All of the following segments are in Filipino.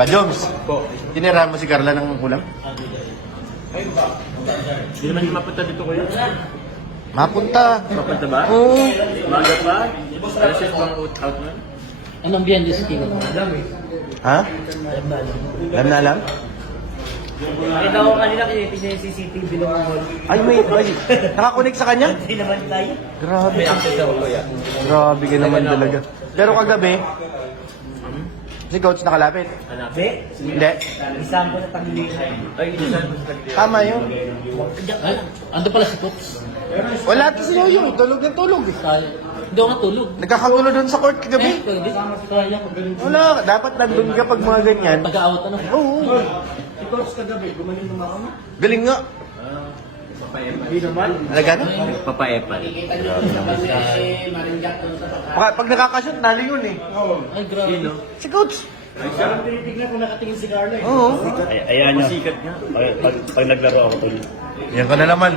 Pa Joms, tinirahan mo si Carla ng ulam? Hindi naman yung mapunta dito kuya. Mapunta. Mapunta ba? Oo. Maga pa? Alas 6 pang out na? Anong Viandes King? Ha? Alam na alam? Nakita ko kanina kinitis niya yung CCTV ng mall. Ay, nakakonek sa kanya? Hindi naman tayo. Grabe. Grabe ka naman talaga. Pero kagabi, si Coach nakalapit. Hindi. Hindi. Isang ko na tanglihan. Ay, isa mo sa Tama yun. Ay, ando pala si Pops. Wala ito si Yoyo. Tulog ng tulog. Hindi ako natulog. Nagkakagulo doon sa court kagabi. Pwede. Kaya ko ganun. Wala. Dapat nandun ka pag mga ganyan. Pag-out ano? Oo. Ikaw kagabi, gumaling naman ako. Galing nga. Hindi naman. Nagano? Papaepal. Pag nakakashoot, nalo yun eh. Ay, grabe. Si Coach. Parang tinitignan ko nakatingin si Carla eh. Oo. Ayan nyo. Sikat nga. Pag naglaro ako tol, Yan ka na naman.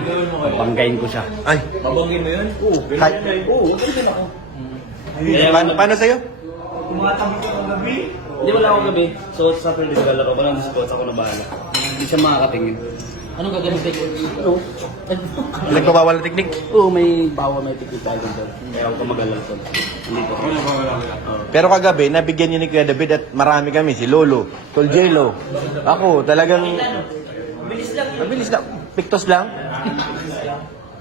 panggain ko siya. Ay. Babongin mo yun? Oo. Kahit. Oo, ganyan ako. Paano sa'yo? Tumatambik ako kagabi. Hindi wala ako gabi. So sa Saturday naglalaro ko lang sports ako na bahala. Hindi siya makakatingin. Anong gagawin kay Coach? Ano? Nagpabawal na technique. Oo, may bawa, may tikit tayo doon. Kaya ako mag-alala tol. Nandito ako. Pero kagabi, nabigyan niyo ni Kuya David at marami kami. Si Lolo, Tol Jello. Ako, talagang... Bilis lang yun. Mabilis lang. Pictos lang.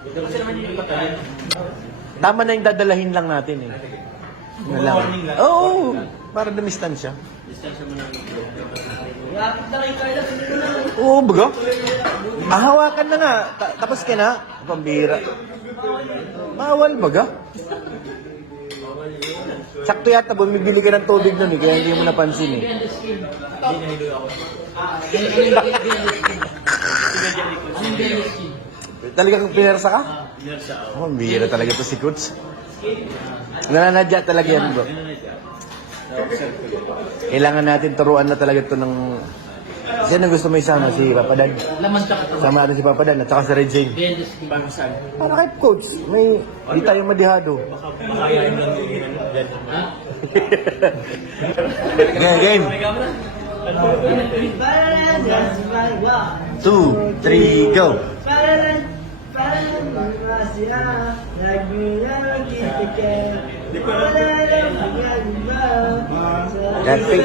Kasi naman yung iba Tama na yung dadalahin lang natin eh. Yun lang. Oo. Para dumistan siya. Lapit na kay Carla, sinilo na. Oo, baga. Hawakan na nga. Tapos ka na. Pambira. Bawal baga. Sakto yata, bumibili ka ng tubig nun eh. Kaya hindi mo napansin eh. Anong Viandes King? Talagang pinersa ka? Inersa ako. Oh, bira talaga to si Coach. Nananadya talaga yan bro. Kailangan natin turuan na talaga to ng... Kasi na gusto mo isama si Papadan. Laman tsaka to. Sama natin si Papadan at saka si Rejing. Viandes King. Para kay Coach, may di tayo madihado. Kakayain lang yung dyan. Ha? Game. 2, 3, go. Epic.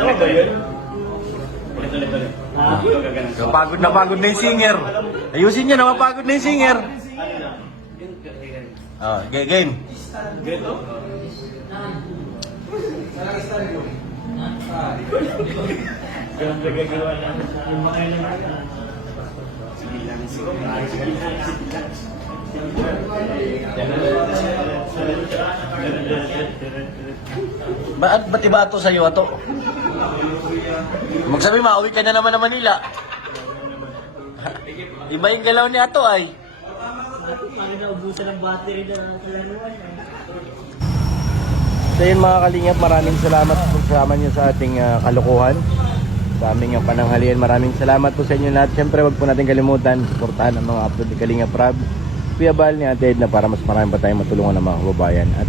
Ano ba yun? Ulit. Pagod na yung singer. Ayusin niya na mapagod na yung singer. Oh, game. Ba't iba ito sa'yo ato? Magsabi, mauwi ka na naman ng Manila. Iba yung galaw ni ato ay. Paano naubusan ng battery na kalanuan eh. So yun mga kalingap, maraming salamat po sa niyo sa ating kalokohan. Sa aming pananghalian, maraming salamat po sa inyo lahat. Siyempre, wag po natin kalimutan, suportahan ang mga upload ni Kalingap Rob, Kuya Bal, ni Ate Edna para mas marami pa tayong matulungan ng mga kababayan. At